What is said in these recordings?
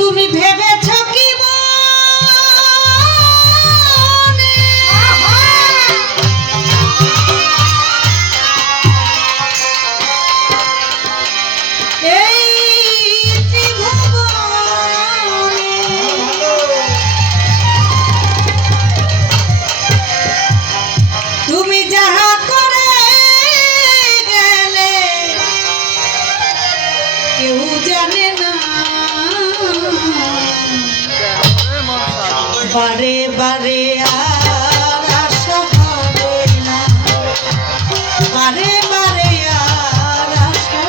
তুমি ভেবেছো কি এই ত্রিভুবনে তুমি যাহা করে গেলে কেউ জানে না বারে বারে আর আশা হবে না বারে বারে আর আশা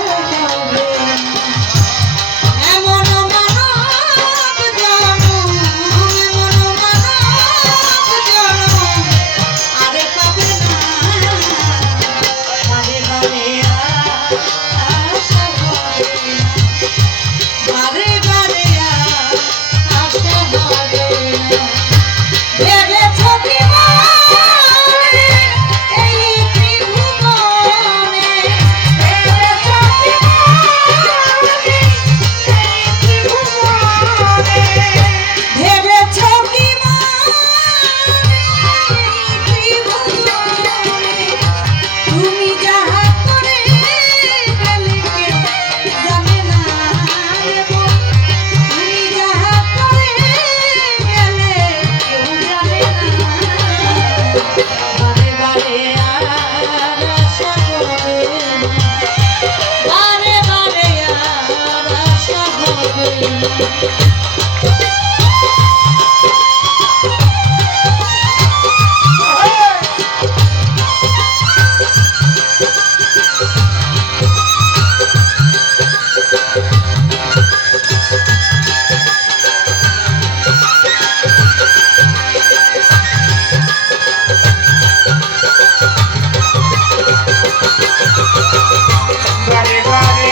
হবে না এমন মানব জনম এমন মানব জনম আরে পাবে না বারে বারে আর আশা হবে না বারে বারে আর আশা হবে না ভেবেছো কি মনে এই ত্রিভুবনে ভেবেছো কি মনে এই ত্রিভুবনে ভেবেছো কি মনে এই ত্রিভুবনে তুমি যাহা করে গেলে কেউ জানে না এবং তুমি যাহা করে গেলে কেউ জানে না বারে বারে আর আশা হবে না বারে বারে আর আশা হবে না বারে বারে